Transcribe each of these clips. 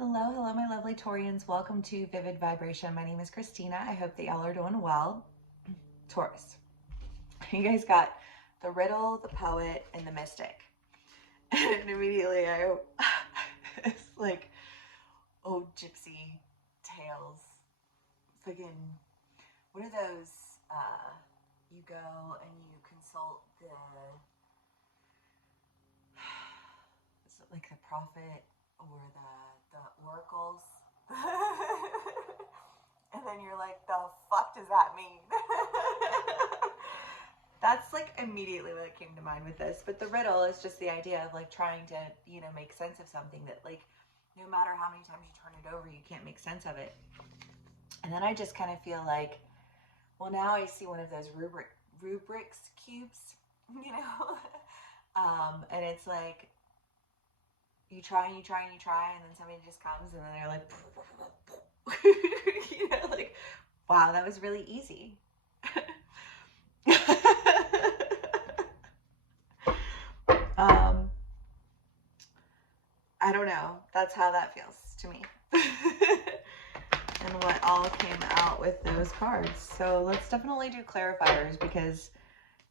Hello, hello, my lovely Taurians. Welcome to Vivid Vibration. My name is Christina. I hope that y'all are doing well. Taurus, you guys got the riddle, the poet, and the mystic. And immediately it's like, oh, gypsy tales. Freaking, what are those? You go and you consult is it like the prophet or the oracles? And then you're like, the fuck does that mean? That's like immediately what came to mind with this. But the riddle is just the idea of like trying to, make sense of something that like no matter how many times you turn it over, you can't make sense of it. And then I just kind of feel like, well, now I see one of those rubrics cubes, and it's like you try and you try and you try, and then somebody just comes and then they're like, like, wow, that was really easy. I don't know. That's how that feels to me. And what all came out with those cards. So let's definitely do clarifiers because,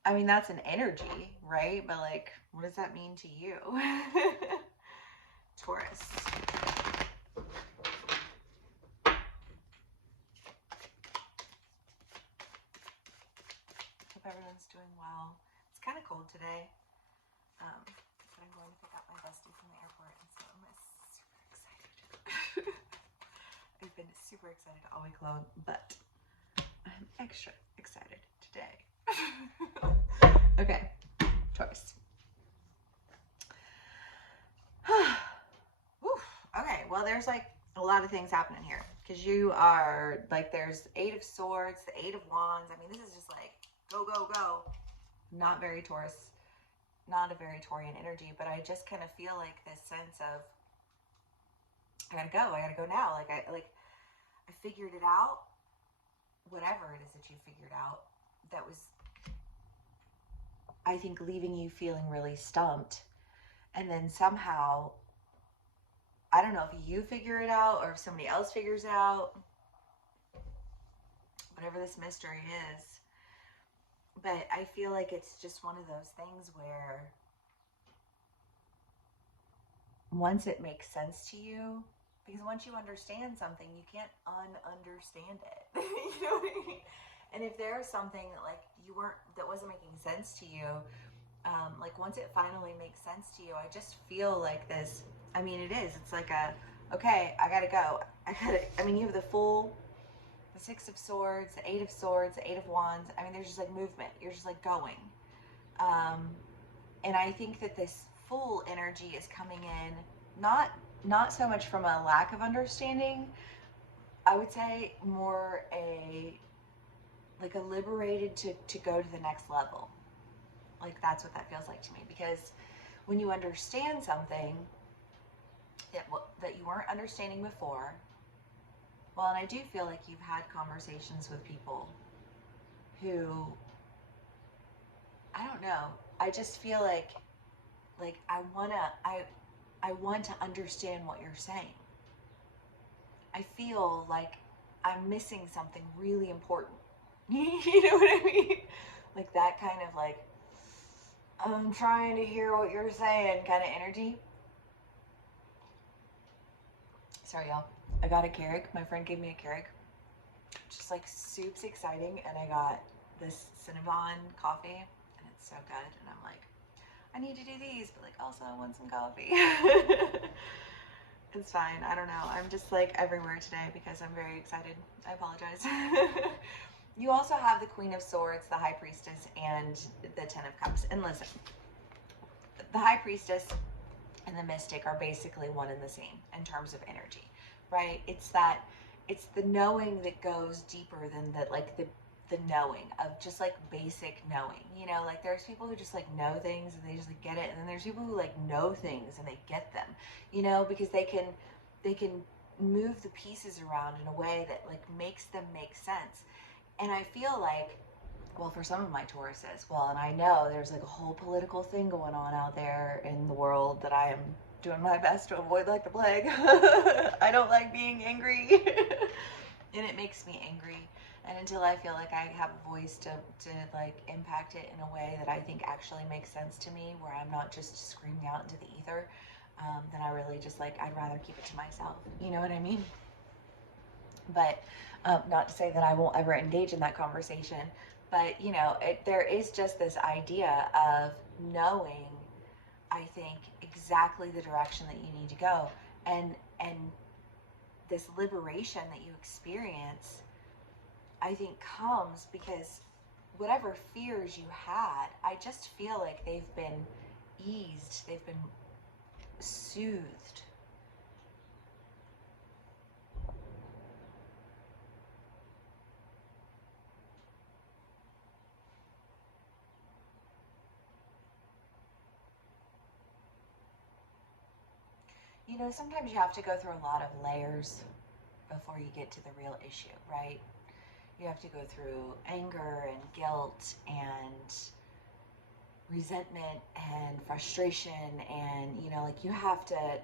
I mean, that's an energy, right? But like, what does that mean to you? Taurus. Hope everyone's doing well. It's kind of cold today. But I'm going to pick up my bestie from the airport, and so I'm super excited. I've been super excited all week long, but I'm extra excited today. Okay, Taurus. Okay, well, there's like a lot of things happening here because you are like, there's 8 of Swords, the 8 of Wands. I mean, this is just like go, go, go. Not very Taurus, not a very Taurian energy, but I just kind of feel like this sense of I gotta go now. Like I figured it out. Whatever it is that you figured out, that was, I think, leaving you feeling really stumped. And then somehow, I don't know if you figure it out or if somebody else figures it out, whatever this mystery is. But I feel like it's just one of those things where once it makes sense to you, because once you understand something, you can't un-understand it. You know what I mean? And if there's something that like that wasn't making sense to you, like once it finally makes sense to you, I just feel like this. I mean, it is. It's like okay, I gotta go. I mean, you have the 6 of Swords, the 8 of Swords, the 8 of Wands. I mean, there's just like movement. You're just like going. And I think that this Fool energy is coming in, not so much from a lack of understanding. I would say more a liberated to go to the next level. Like that's what that feels like to me, because when you understand something that you weren't understanding before, well, and I do feel like you've had conversations with people who, I don't know, I just feel like I want to understand what you're saying. I feel like I'm missing something really important. You know what I mean? Like that kind of like, I'm trying to hear what you're saying kind of energy. Sorry, y'all. I got a Keurig. My friend gave me a Keurig. Just like soup's exciting. And I got this Cinnabon coffee. And it's so good. And I'm like, I need to do these, but like also I want some coffee. It's fine. I don't know. I'm just like everywhere today because I'm very excited. I apologize. You also have the Queen of Swords, the High Priestess, and the 10 of Cups. And listen, the High Priestess and the Mystic are basically one and the same in terms of energy, right? It's the knowing that goes deeper than the knowing of just like basic knowing, like there's people who just like know things and they just like get it. And then there's people who like know things and they get them, because they can move the pieces around in a way that like makes them make sense. And I feel like, well, for some of my Tauruses, well, and I know there's like a whole political thing going on out there in the world that I am doing my best to avoid like the plague. I don't like being angry. And it makes me angry. And until I feel like I have a voice to like impact it in a way that I think actually makes sense to me, where I'm not just screaming out into the ether, then I really just like, I'd rather keep it to myself. You know what I mean? But not to say that I won't ever engage in that conversation, but you know, there is just this idea of knowing, I think, exactly the direction that you need to go, and this liberation that you experience, I think, comes because whatever fears you had, I just feel like they've been eased, they've been soothed. You know, sometimes you have to go through a lot of layers before you get to the real issue, right? You have to go through anger and guilt and resentment and frustration, and you know, like, you have to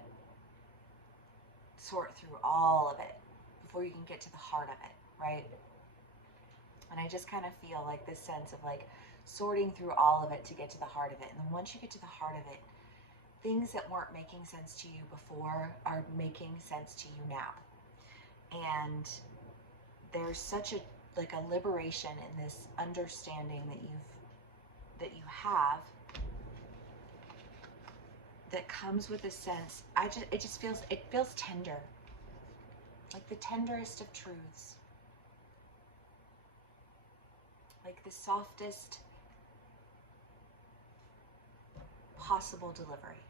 sort through all of it before you can get to the heart of it, right? And I just kind of feel like this sense of like sorting through all of it to get to the heart of it. And then once you get to the heart of it, things that weren't making sense to you before are making sense to you now. And there's such a like a liberation in this understanding that you have, that comes with a sense, it feels tender, like the tenderest of truths, like the softest possible delivery.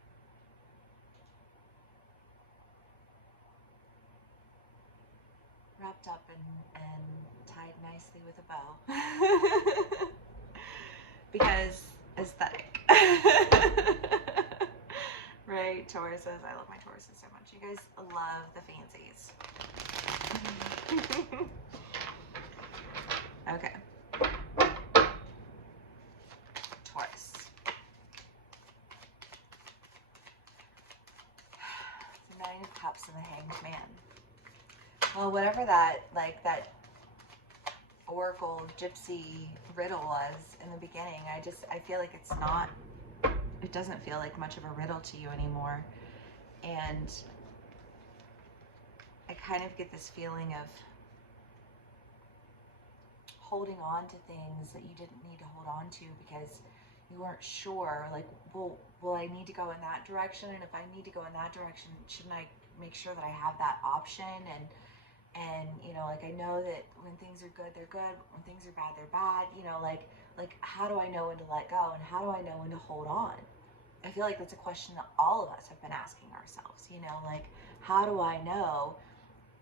Wrapped up and tied nicely with a bow. Because aesthetic. Right, Tauruses. I love my Tauruses so much. You guys love the fancies. Okay. Taurus. The Nine of Cups and the Hanged Man. Well, whatever that oracle gypsy riddle was in the beginning, I feel like it doesn't feel like much of a riddle to you anymore. And I kind of get this feeling of holding on to things that you didn't need to hold on to because you weren't sure, like, well, will I need to go in that direction? And if I need to go in that direction, shouldn't I make sure that I have that option? And you know, like, I know that when things are good, they're good. When things are bad, they're bad. You know, like how do I know when to let go, and how do I know when to hold on? I feel like that's a question that all of us have been asking ourselves. You know, like, how do I know?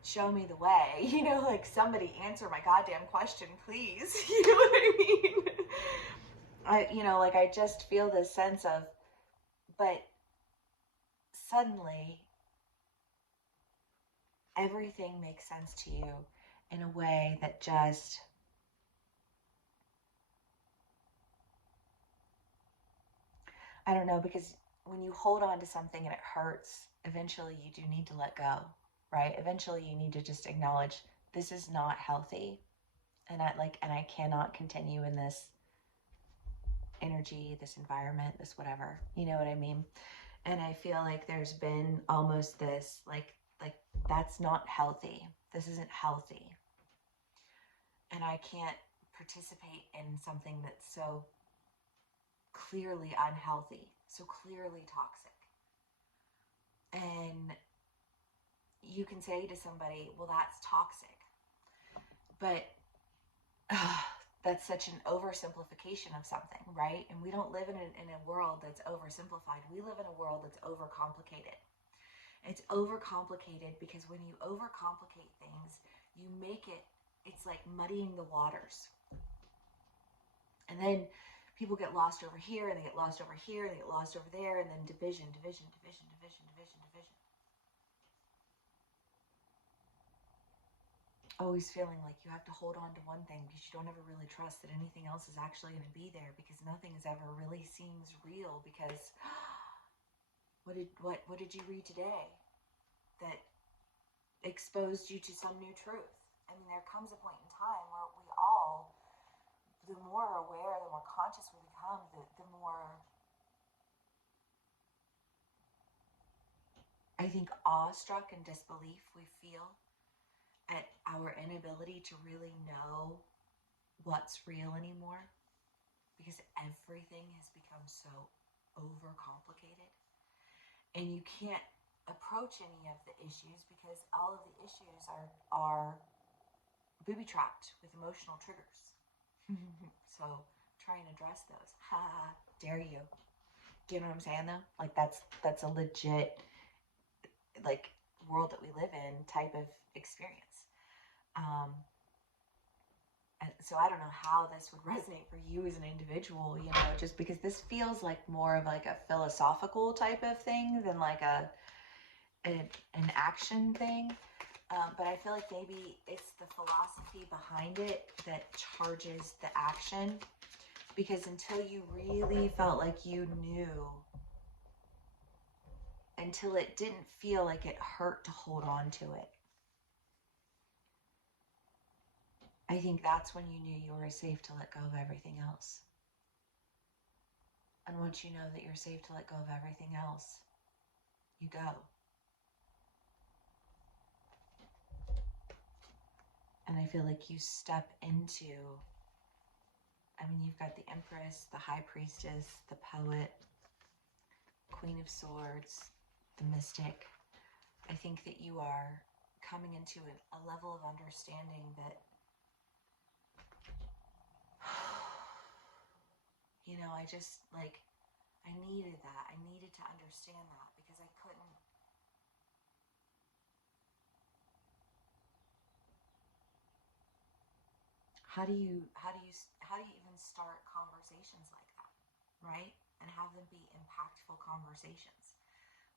Show me the way. You know, like, somebody answer my goddamn question, please. You know what I mean? I just feel this sense of, but suddenly everything makes sense to you in a way that just, I don't know, because when you hold on to something and it hurts, eventually you do need to let go, right? Eventually you need to just acknowledge, this is not healthy, and I cannot continue in this energy, this environment, this whatever. You know what I mean? And I feel like there's been almost this like that's not healthy. This isn't healthy. And I can't participate in something that's so clearly unhealthy, so clearly toxic. And you can say to somebody, well, that's toxic. But that's such an oversimplification of something, right? And we don't live in a world that's oversimplified. We live in a world that's overcomplicated. It's overcomplicated because when you overcomplicate things, you make it's like muddying the waters. And then people get lost over here, and they get lost over here, and they get lost over there, and then division. Always feeling like you have to hold on to one thing because you don't ever really trust that anything else is actually going to be there, because nothing is ever really seems real, because What did you read today that exposed you to some new truth? I mean, there comes a point in time where we all, the more aware, the more conscious we become, the more, I think, awestruck and disbelief we feel at our inability to really know what's real anymore, because everything has become so overcomplicated, and you can't approach any of the issues because all of the issues are booby trapped with emotional triggers. So try and address those. Ha, dare you. Do you know what I'm saying though? Like that's a legit, like, world that we live in type of experience. And so I don't know how this would resonate for you as an individual, you know, just because this feels like more of like a philosophical type of thing than like an action thing. But I feel like maybe it's the philosophy behind it that charges the action, because until you really felt like you knew, until it didn't feel like it hurt to hold on to it, I think that's when you knew you were safe to let go of everything else. And once you know that you're safe to let go of everything else, you go. And I feel like you step into, I mean, you've got the Empress, the High Priestess, the Poet, Queen of Swords, the Mystic. I think that you are coming into a level of understanding that, you know, I just, like, I needed that. I needed to understand that because I couldn't. How do you even start conversations like that, right? And have them be impactful conversations.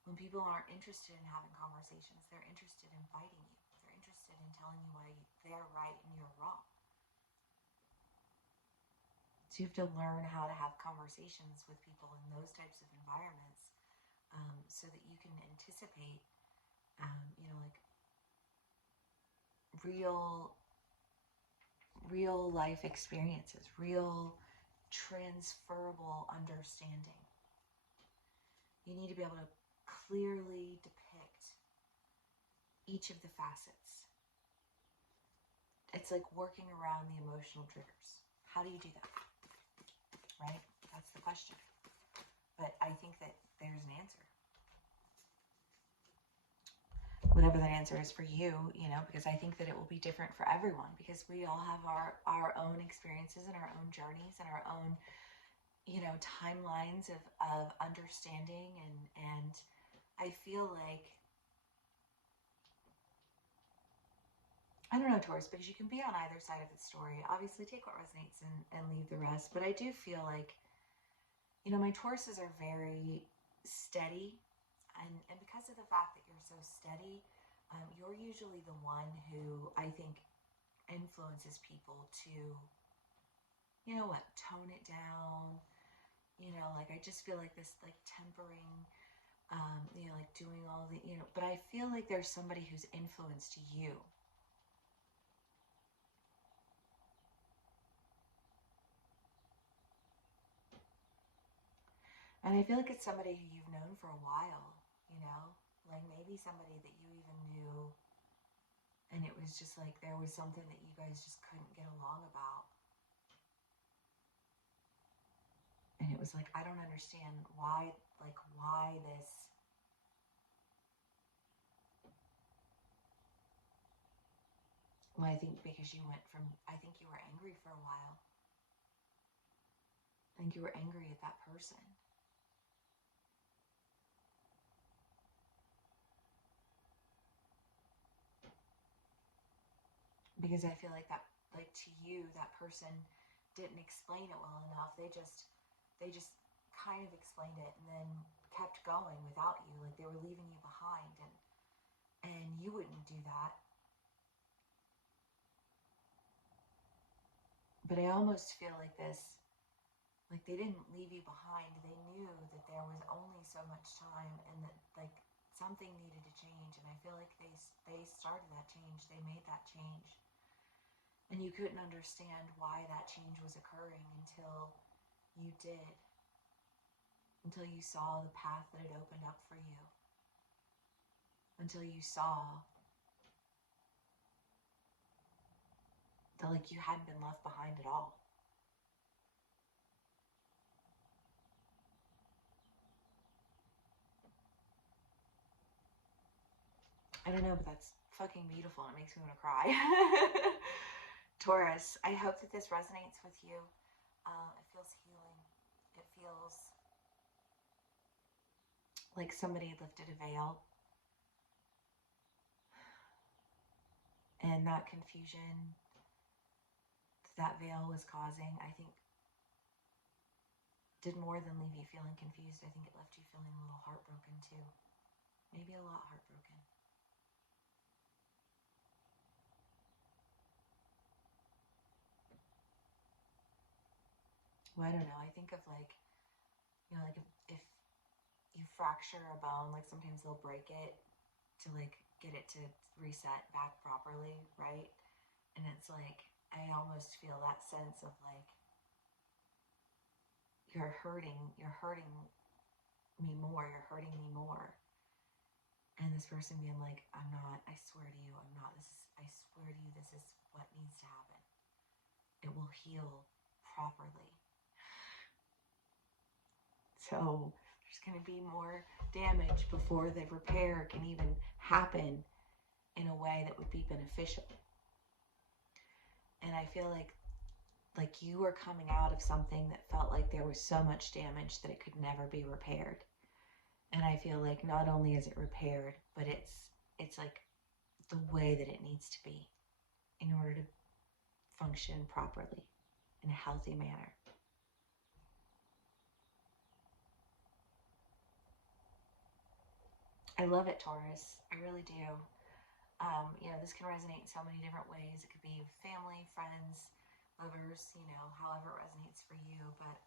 When people aren't interested in having conversations, they're interested in fighting you. They're interested in telling you why they're right and you're wrong. So you have to learn how to have conversations with people in those types of environments, so that you can anticipate, you know, like real life experiences, real transferable understanding. You need to be able to clearly depict each of the facets. It's like working around the emotional triggers. How do you do that? Right? That's the question. But I think that there's an answer. Whatever that answer is for you, you know, because I think that it will be different for everyone, because we all have our own experiences and our own journeys and our own, you know, timelines of understanding, and I feel like, I don't know, Taurus, because you can be on either side of the story. Obviously take what resonates and leave the rest, but I do feel like, you know, my Tauruses are very steady, and because of the fact that you're so steady, you're usually the one who I think influences people to, you know what, tone it down. You know, like, I just feel like this, like, tempering, you know, like doing all the, you know, but I feel like there's somebody who's influenced you. And I feel like it's somebody who you've known for a while, you know, like maybe somebody that you even knew, and it was just like there was something that you guys just couldn't get along about. And it was like, I don't understand why, like, why this. Well, I think because you went from, I think you were angry for a while. I think you were angry at that person. Because I feel like that, like, to you, that person didn't explain it well enough. They just kind of explained it and then kept going without you, like they were leaving you behind, and you wouldn't do that. But I almost feel like this, Like, they didn't leave you behind. They knew that there was only so much time, and that, like, something needed to change. And I feel like they started that change. They made that change. And you couldn't understand why that change was occurring until you did. Until you saw the path that had opened up for you. Until you saw that, like, you hadn't been left behind at all. I don't know, but that's fucking beautiful, and it makes me want to cry. Taurus, I hope that this resonates with you. It feels healing. It feels like somebody lifted a veil. And that confusion that veil was causing, I think, did more than leave you feeling confused. I think it left you feeling a little heartbroken too. Maybe a lot heartbroken. Well, I don't know. I think of, like, you know, like if you fracture a bone, like, sometimes they'll break it to, like, get it to reset back properly, right? And it's like, I almost feel that sense of, like, you're hurting me more, you're hurting me more. And this person being like, I'm not, I swear to you, I'm not, I swear to you, this is what needs to happen. It will heal properly. So there's going to be more damage before the repair can even happen in a way that would be beneficial. And I feel like you were coming out of something that felt like there was so much damage that it could never be repaired. And I feel like not only is it repaired, but it's like the way that it needs to be in order to function properly in a healthy manner. I love it, Taurus. I really do. You know, this can resonate in so many different ways. It could be family, friends, lovers, you know, however it resonates for you. But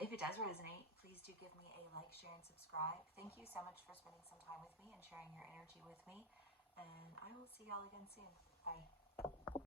if it does resonate, please do give me a like, share, and subscribe. Thank you so much for spending some time with me and sharing your energy with me. And I will see y'all again soon. Bye.